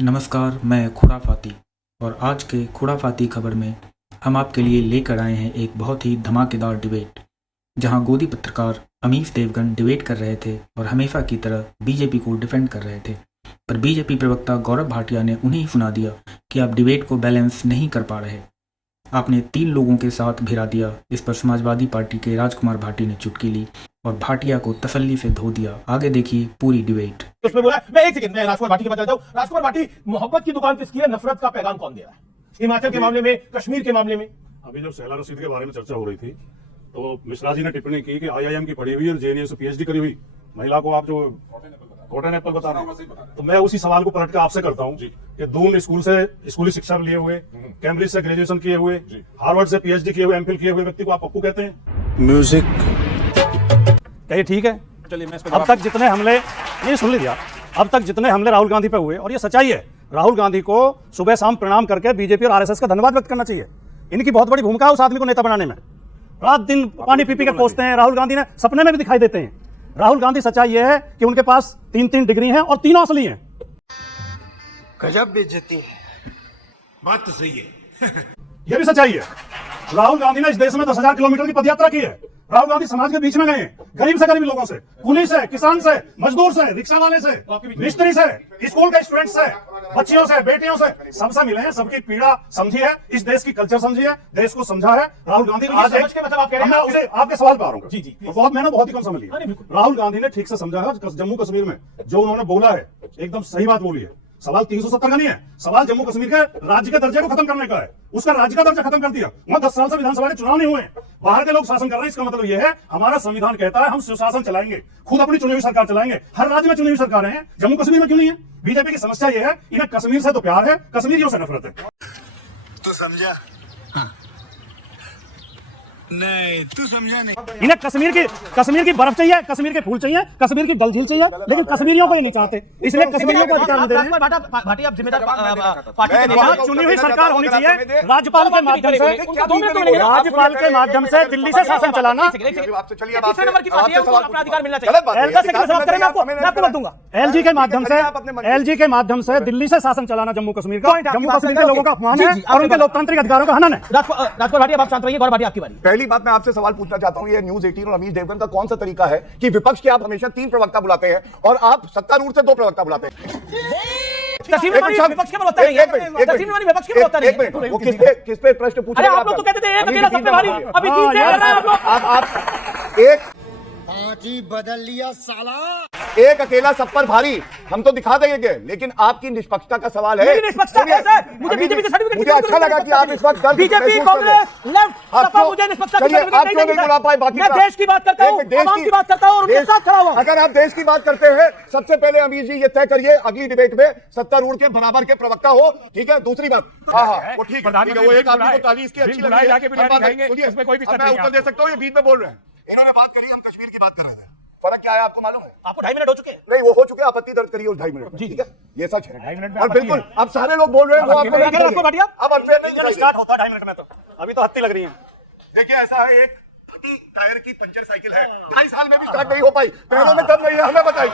नमस्कार, मैं खुराफाती और आज के खुराफाती खबर में हम आपके लिए लेकर आए हैं एक बहुत ही धमाकेदार डिबेट, जहां गोदी पत्रकार अमीश देवगन डिबेट कर रहे थे और हमेशा की तरह बीजेपी को डिफेंड कर रहे थे। पर बीजेपी प्रवक्ता गौरव भाटिया ने उन्हें सुना दिया कि आप डिबेट को बैलेंस नहीं कर पा रहे। आपने 3 लोगों के साथ भिड़ा दिया। इस पर समाजवादी पार्टी के राजकुमार भाटी ने चुटकी ली और भाटिया को तसल्ली से धो दिया। आगे देखिए पूरी डिबेट। उसमें बोला मैं एक सेकंड में राजकुमार भाटी की बात करता हूं। राजकुमार भाटी, मोहब्बत की दुकान किसकी है? नफरत का पैगाम कौन दे रहा है? हिमाचल के मामले में, कश्मीर के मामले में। अभी जब सहला रशीद के बारे में चर्चा हो रही थी तो मिश्रा जी ने टिप्पणी की कि आईआईएम की पढ़ी हुई और जेएनयू से पीएचडी करी हुई महिला को आप जो कॉटन एप्पल बता रहे हैं, तो मैं उसी सवाल को पलट के आपसे करता हूं कि दून स्कूल से स्कूली शिक्षा लिए हुए, कैम्ब्रिज से ग्रेजुएशन किए हुए, हार्वर्ड से पीएचडी किए हुए, एमफिल किए हुए व्यक्ति को आप पप्पू कहते हैं? म्यूजिक क्या ये ठीक है? चलिए, मैं अब तक जितने हमले, ये सुन लीजिए, अब तक जितने हमले राहुल गांधी पे हुए, और ये सच्चाई है, राहुल गांधी को सुबह शाम प्रणाम करके बीजेपी और आरएसएस का धन्यवाद व्यक्त करना चाहिए। इनकी बहुत बड़ी भूमिका है उस आदमी को नेता बनाने में। रात दिन पानी पी के पोसते हैं, राहुल गांधी ने सपने में भी दिखाई देते हैं। राहुल गांधी, सच्चाई यह है कि उनके पास 3 डिग्री हैं और तीनों असली हैं। गजब बेइज्जती है। बात तो सही है। यह भी सच्चाई है। राहुल गांधी ने इस देश में 10,000 किलोमीटर की पदयात्रा की है। राहुल गांधी समाज के बीच में गए हैं, गरीब से गरीब लोगों से, कुली से, किसान से, मजदूर से, रिक्शा वाले से, मिस्त्री से, स्कूल के स्टूडेंट से, बच्चियों से, बेटियों से, सबसे मिले हैं, सबकी पीड़ा समझी है, इस देश की कल्चर समझी है, देश को समझा है। राहुल गांधी आज समझ के मतलब आप कह रहे हैं? मैं उसे आपके सवाल पर आ रहा हूं। जी, मैंने बहुत ही कम समझ लिया। राहुल गांधी ने ठीक से समझा है जम्मू कश्मीर में जो उन्होंने बोला है, एकदम सही बात बोली है। सवाल 370 का नहीं है, सवाल जम्मू कश्मीर के राज्य के दर्जे को खत्म करने का है। उसका राज्य का दर्जा खत्म कर दिया। वहां 10 साल से विधानसभा के चुनाव नहीं हुए, बाहर के लोग शासन कर रहे हैं। इसका मतलब यह है हमारा संविधान कहता है हम सुशासन चलाएंगे, खुद अपनी चुनी हुई सरकार चलाएंगे। हर राज्य में चुनी हुई सरकारें हैं, जम्मू कश्मीर में क्यों नहीं है? बीजेपी की समस्या यह है, इन्हें कश्मीर से तो प्यार है, कश्मीरियों से नफरत है। तू समझा? हाँ। नहीं, तू समझा नहीं। इन्हें कश्मीर की बर्फ चाहिए, कश्मीर के फूल चाहिए, कश्मीर की डल झील चाहिए, लेकिन कश्मीरियों को ये नहीं चाहते, इसलिए कश्मीरियों को अधिकार नहीं दे रहे हैं। भाटी, आप जिम्मेदार पार्टी के यहाँ चुनी हुई सरकार होनी चाहिए, राज्यपाल के माध्यम से दिल्ली से शासन चलाना। अधिकार मिलना चाहिए। एलजी के माध्यम से दिल्ली से शासन चलाना जम्मू कश्मीर का, जम्मू कश्मीर के लोगों का अपमान है और उनके लोकतांत्रिक अधिकारों का हनन है। राजकुमार भाटी, अब आप शांत रहिए। गौरव भाटी, आपकी बारी। पहली बात मैं आपसे सवाल पूछना चाहता हूं, ये न्यूज़ 18 और अमीश देवगन का कौन सा तरीका है कि विपक्ष के आप हमेशा 3 प्रवक्ता बुलाते हैं और आप सत्तारूढ़ से 2 प्रवक्ता बुलाते हैं? वो किस पे प्रश्न पूछ रहे हैं? आप लोग तो कहते थे एक अकेला सब पे भारी, अभी 3 से कर रहे हैं आप एक पार्टी बदल लिया साला। एक अकेला सब पर भारी हम तो दिखा देंगे, लेकिन आपकी निष्पक्षता का सवाल है। मेरी निष्पक्षता है सर, मुझे बीजेपी के सर्टिफिकेट, मुझे अच्छा लगा कि आप इस वक्त बीजेपी, कांग्रेस, लेफ्ट, सपा, मुझे निष्पक्षता की आप क्यों नहीं बुला पाए? बाकी मैं देश की बात करता हूं, आवाम की बात करता हूं और उनके साथ खड़ा हुआ। अगर आप देश की बात करते हैं, सबसे पहले अमीश जी ये तय करिए अगली डिबेट में सत्तारूढ़ के बराबर के प्रवक्ता हो, ठीक है? दूसरी बात, हाँ, वो ठीक है, वो एक आदमी को ताली इसकी अच्छी लगी है, मैं उत्तर दे सकता हूँ, ये बीच में बोल रहे हैं। इन्होंने बात करी, हम कश्मीर की बात कर रहे थे। फर्क क्या है आपको मालूम है? आपको 2.5 मिनट हो चुके हैं। नहीं, वो हो चुके, आपत्ति दर्ज करिए उस 2.5 मिनट में, ठीक है? ये सच है और बिल्कुल अब सारे लोग बोल रहे हैं, वो आपको नहीं भाटिया, अब अनफेयर नहीं स्टार्ट होता है 2.5 मिनट में, तो अभी तो हत्ती लग रही है। देखिए, ऐसा है, एक फटी टायर की पंचर साइकिल है, 2.5 साल में भी स्टार्ट नहीं हो पाई, पैरों में दम नहीं है। हमें बताइए।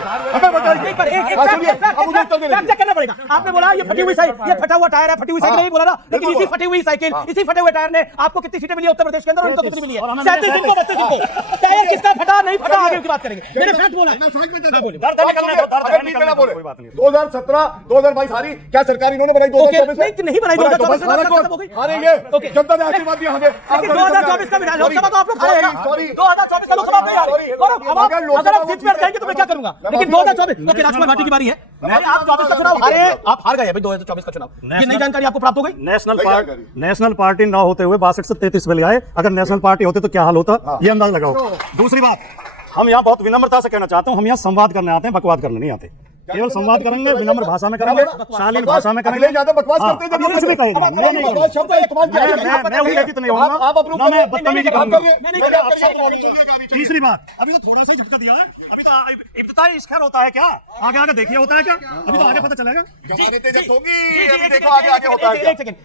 करना पड़ेगा। आपने बोला ये फटी हुई साइकिल, ये फटा हुआ टायर है, फटी हुई साइकिल नहीं बोला ना, लेकिन इसी फटी हुई साइकिल, इसी फटे हुए टायर ने आपको कितनी सीटें मिली उत्तर प्रदेश के अंदर? उनको कितनी मिली है? 37 दिन को 32 दिन को। टायर किसका फटा नहीं फटा, आगे की बात करेंगे। मैंने फैक्ट बोला है। 2017, 2022 हारी, क्या सरकार इन्होंने बनाई? 2024 नहीं बनाई, 2024 हो गई, हारेंगे। जनता ने आशीर्वाद दिया हमें। 2024 का विधान लोकसभा तो आप लोग 2024 का लोकसभा नहीं आ रही। अगर आप जीत में जाएंगे तो मैं क्या करूंगा? लेकिन 2024 ओके, राजकुमार भाटी की बारी है। आप 24 का चुनाव हारे, आप हार गए अभी 2024 का चुनाव। ये नई जानकारी आपको प्राप्त हो गई? नेशनल पार्टी ना होते हुए 62 से 33 मिल गए। अगर नेशनल पार्टी होते तो क्या हाल होता, ये अंदाजा लगाओ। दूसरी बात, हम यहाँ बहुत विनम्रता से कहना चाहता हूँ, हम यहाँ संवाद करने आते हैं, बकवाद करने नहीं आते। केवल संवाद करेंगे, विनम्र भाषा में करेंगे, शालीन भाषा में करेंगे। ज्यादा बकवास करते हैं, कुछ भी कहेगा, मैं उल्लेखित नहीं होऊंगा, ना मैं बदतमीजी करूंगा। तीसरी बात, अभी तो थोड़ा सा ही झटका दिया है, अभी तो इब्तिदाई इश्क़ होता है क्या? आगे आगे देखिए होता है क्या? अभी तो आगे पता चलेगा।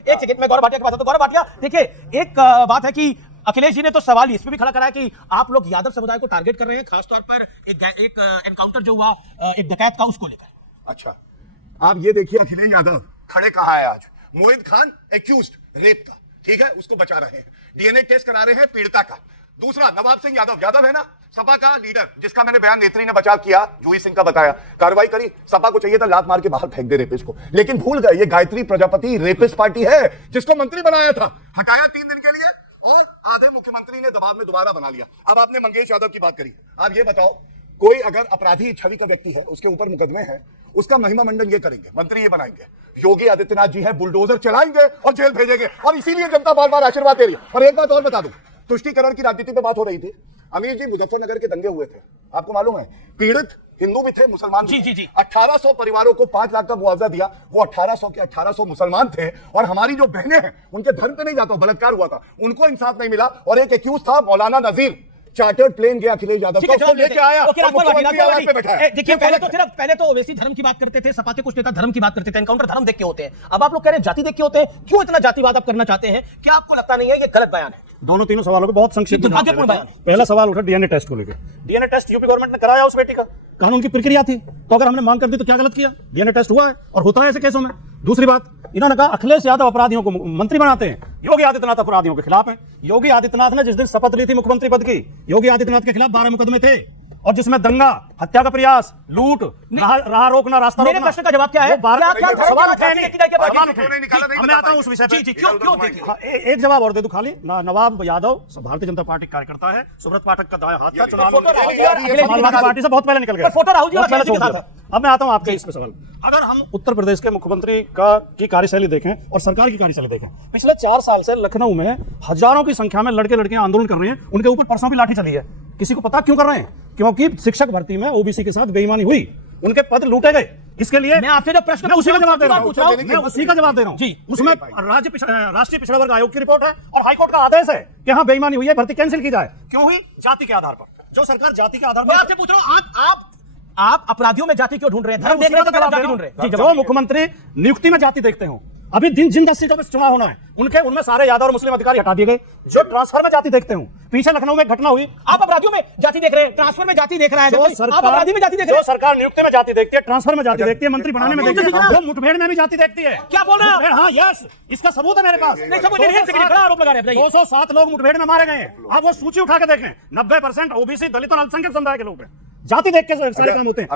एक सेकंड, मैं गौरव भाटिया की बात करता हूं। गौरव भाटिया, देखिए, एक बात है कि अखिलेश जी ने तो सवाल इस पे भी खड़ा करा है कि आप लोग यादव समुदाय को टारगेट कर रहे हैं, खासतौर पर एक एनकाउंटर जो हुआ एक डकैत का, उसको लेकर। अच्छा, आप ये देखिए अखिलेश यादव खड़े कहाँ है आज। मोहित खान एक्यूज्ड रेप का, ठीक है, उसको बचा रहे हैं, डीएनए टेस्ट करा रहे हैं पीड़िता का। दूसरा नवाब सिंह यादव है ना, सपा का लीडर, जिसका मैंने बयान नेत्री ने बचाव किया, जूही सिंह का बताया, कार्रवाई करी। सपा को चाहिए था लात मार के बाहर फेंक दे रेपिस्ट को, लेकिन भूल गए ये गायत्री प्रजापति रेपिस्ट पार्टी है, जिसको मंत्री बनाया था, हटाया 3 दिन के लिए और आधे मुख्यमंत्री ने दबाव में दोबारा बना लिया। अब आपने मंगेश यादव की बात करी, आप ये बताओ, कोई अगर अपराधी छवि का व्यक्ति है, उसके ऊपर मुकदमे हैं, उसका महिमा मंडन ये करेंगे, मंत्री ये बनाएंगे, योगी आदित्यनाथ जी है बुलडोजर चलाएंगे और जेल भेजेंगे, और इसीलिए जनता बार बार आशीर्वाद दे रही है। और एक बात और बता दूं, तुष्टीकरण की राजनीति पे बात हो रही थी, अमीर जी मुजफ्फरनगर के दंगे हुए थे, आपको मालूम है, पीड़ित हिंदू भी थे, मुसलमान भी। जी। 1800 परिवारों को 5 लाख का मुआवजा दिया, वो 1800 के 1800 मुसलमान थे, और हमारी जो बहनें हैं उनके धर्म पे नहीं जाता, बलात्कार हुआ था, उनको इंसाफ नहीं मिला। और एक एक्यूज था मौलाना नजीर, चार्टर्ड प्लेन गया अखिलेश यादव को, उसको लेके आया और मुख्यमंत्री आवास पे बैठाया। देखिए पहले तो ओवैसी धर्म की बात करते थे, सपा के कुछ नेता धर्म की बात करते थे, एनकाउंटर धर्म देख के होते हैं, अब आप लोग कह रहे हैं जाति देख के होते हैं। क्यों इतना जातिवाद आप करना चाहते हैं? क्या आपको लगता नहीं है ये गलत बयान है? दोनों तीनों सवालों को बहुत संक्षिप्त में दुर्भाग्यपूर्ण बयान है। पहला सवाल उठा डीएनए टेस्ट को लेकर। डीएनए टेस्ट यूपी गवर्नमेंट ने कराया उस बेटी का, कानून की प्रक्रिया थी, तो अगर हमने मांग कर दी तो क्या गलत किया? डीएनए टेस्ट हुआ है और होता है ऐसे केसों में। दूसरी बात, इन्होंने कहा अखिलेश यादव अपराधियों को मंत्री बनाते हैं, योगी आदित्यनाथ अपराधियों के खिलाफ है। योगी आदित्यनाथ ने जिस दिन शपथ ली थी मुख्यमंत्री पद की, योगी आदित्यनाथ के खिलाफ 12 मुकदमे थे, और जिसमें दंगा, हत्या का प्रयास, लूट, राह रोकना, रास्ता रोकना। मेरे प्रश्न का जवाब क्या है? सवाल उठाएंगे, मैं आता हूं उस विषय पे। क्यों देखिए एक जवाब और दे दूं खाली। नवाब यादव भारतीय जनता पार्टी का कार्यकर्ता है, सुब्रत पाठक का दायां हाथ था, चुनाव समाजवादी पार्टी से बहुत पहले निकल गया, फोटो राहुल जी बहुत पहले के छोड़ साथ दिया। अब मैं आता हूं आपके इस पे सवाल। अगर हम उत्तर प्रदेश के मुख्यमंत्री की कार्यशैली देखें और सरकार की कार्यशैली देखें, पिछले 4 साल से लखनऊ में हजारों की संख्या में लड़के लड़कियां आंदोलन कर रहे हैं, उनके ऊपर परसों भी लाठी चली है। किसी को पता क्यों कर रहे हैं? क्योंकि शिक्षक भर्ती में ओबीसी के साथ बेईमानी हुई, उनके पद लूटे गए। इसके लिए मैं आपसे जो प्रश्न उसी का जवाब दे रहा हूं, मैं उसी का जवाब दे रहा हूं जी। उसमें राष्ट्रीय पिछड़ा वर्ग आयोग की रिपोर्ट है और हाईकोर्ट का आदेश है कि हाँ बेईमानी हुई है, भर्ती कैंसिल की जाए। क्यों हुई? जाति के आधार पर। जो सरकार जाति के आधार मैं पर, आपसे पूछ रहा हूं, आप अपराधियों में जाति क्यों ढूंढ रहे हैं? धर्म देख रहे हैं तो जाति ढूंढ रहे हैं? जो मुख्यमंत्री नियुक्ति में जाति देखते हो, अभी जिन 10 सीटों पर चुनाव होना है उनमें सारे यादव और मुस्लिम अधिकारी हटा दिए गए। जो ट्रांसफर में जाति देखते हो, पीछे लखनऊ में घटना हुई, आप अपराधियों में जाति देख रहे हैं, ट्रांसफर में जाति देख रहा है, आप अपराधी में जाति देख रहे हैं। सरकार नियुक्ति में जाति देखती है, ट्रांसफर में जाति देखती है, मंत्री बनाने में देखती है, वो मुठभेड़ में भी जाति देखती है। क्या बोल रहे हैं? हाँ, यस, इसका सबूत है मेरे पास। नहीं, सबूत नहीं है, बड़ा आरोप लगा रहे हैं। 207 लोग मुठभेड़ में मारे गए हैं। आप वो सूची उठा के देखें, 90% ओबीसी, दलित और अल्पसंख्यक समुदाय के लोग हैं। जाति देख के सारे काम होते हैं।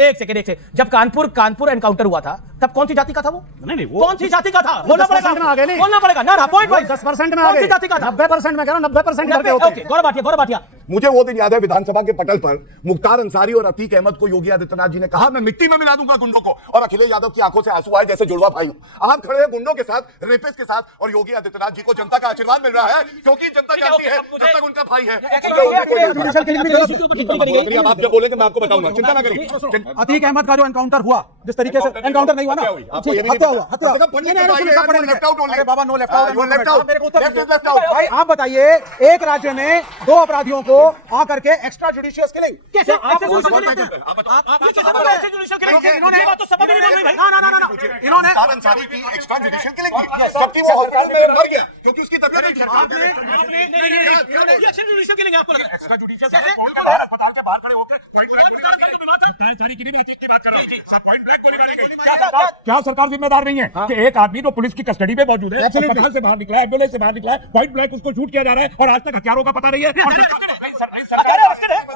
एक सेकंड, जब कानपुर एनकाउंटर हुआ था तब कौन सी जाति का था वो? नहीं, कौन सी जाति का था? बोलना पड़ेगा, नहीं बोलना पड़ेगा ना, पॉइंट 10% में आ गए, 90% में कह रहा हूं, 90% करके होते हैं। गौरव भाटिया मुझे वो दिन याद है, विधानसभा के पटल पर मुख्तार अंसारी और अतीक अहमद को योगी आदित्यनाथ जी ने कहा मैं मिट्टी में मिला दूंगा गुंडों को, और अखिलेश यादव की आंखों से आंसू आए जैसे जुड़वा भाई हूं। आप खड़े हैं गुंडों के साथ, रेपिस्ट के साथ, और योगी आदित्यनाथ जी को जनता का आशीर्वाद मिल रहा है क्योंकि जनता जानती है जब तक उनका भाई है। आप जब बोलेंगे मैं आपको बताऊंगा, चिंता ना करिए। अतीक अहमद का जो एनकाउंटर हुआ, जिस तरीके से एनकाउंटर नहीं हुआ ना, आप बताइए, एक राज्य में 2 अपराधियों को आकर के एक्स्ट्रा जुडिशियस किलिंग कैसे? इन्होंने अंसारी की एक्स्ट्रा जुडिशियल किलिंग की, जबकि वो हॉस्पिटल में मर गया क्योंकि उसकी तबीयत नहीं ठीक थी। एक्स्ट्रा जुडिशियल अस्पताल के बाहर खड़े होकर क्या सरकार जिम्मेदार नहीं है कि एक आदमी जो पुलिस की कस्टडी में मौजूद है, अस्पताल से बाहर निकला है, एम्बुलेंस से बाहर निकला है, पॉइंट ब्लैंक उसको शूट किया जा रहा है और आज तक हथियारों का पता नहीं है।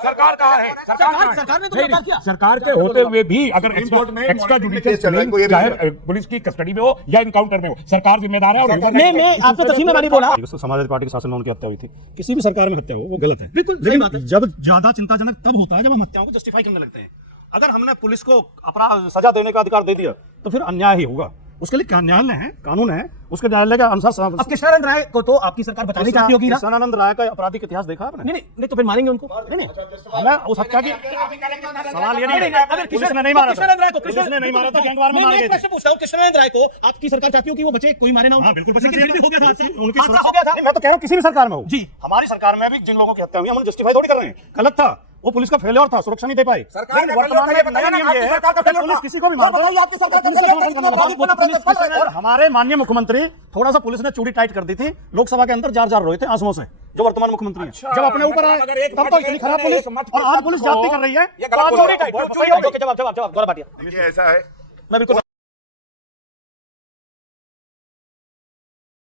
सरकार कहाँ है? सरकार ने तो बता दिया। सरकार के होते हुए भी अगर एक्स्ट्रा जुडिशियल चाहे पुलिस की कस्टडी में हो या इनकाउंटर में हो, सरकार जिम्मेदार है। और मैं आपको तस्वीर में नहीं बोला, समाजवादी पार्टी के शासन में उनकी हत्या हुई थी, किसी भी सरकार में हत्या हो वो गलत है। बिल्कुल सही बात है। जब ज्यादा चिंताजनक तब होता है जब हम हत्याओं को जस्टिफाई करने लगते हैं। अगर हमने पुलिस को अपराध सजा देने का अधिकार दे दिया तो फिर अन्याय ही होगा। उसके लिए न्यायालय है, कानून है, उसके न्यायालय के अनुसार। अब कृष्णानंद राय को तो आपकी सरकार बचानी चाहती होगी ना? कृष्णानंद राय का आपराधिक इतिहास देखा आपने? नहीं तो फिर मारेंगे उनको? नहीं हमें उस हत्या की सवाल ये नहीं है, अगर पुलिस ने नहीं मारा था, पुलिस ने नहीं मारा था, गैंगवार में मारे गए। प्रश्न पूछता हूं, कृष्णानंद राय को आपकी सरकार चाहती हो कि वो बचे, कोई मारे ना उनको? बिल्कुल हो गया था, उनकी हो गया था। मैं तो कह रहा हूँ किसी भी सरकार में हो जी। हमारी सरकार में भी जिन लोगों की हत्या हुई हम जस्टिफाई थोड़ी कर रहे हैं। गलत था, वो पुलिस का फेलियर था, सुरक्षा नहीं दे पाई। लेकिन वर्तमान में एक नया नियम ये है कि पुलिस किसी को भी मार दे। और हमारे माननीय मुख्यमंत्री, थोड़ा सा पुलिस ने चूड़ी टाइट कर दी थी, लोकसभा के अंदर जार रोए थे आंसुओं से, जो वर्तमान मुख्यमंत्री हैं। जब अपने ऊपर आए तब तो इतनी खराब पुलिस, और आज पुलिस जाती कर रही है। जवाब ऐसा है, मैं बिल्कुल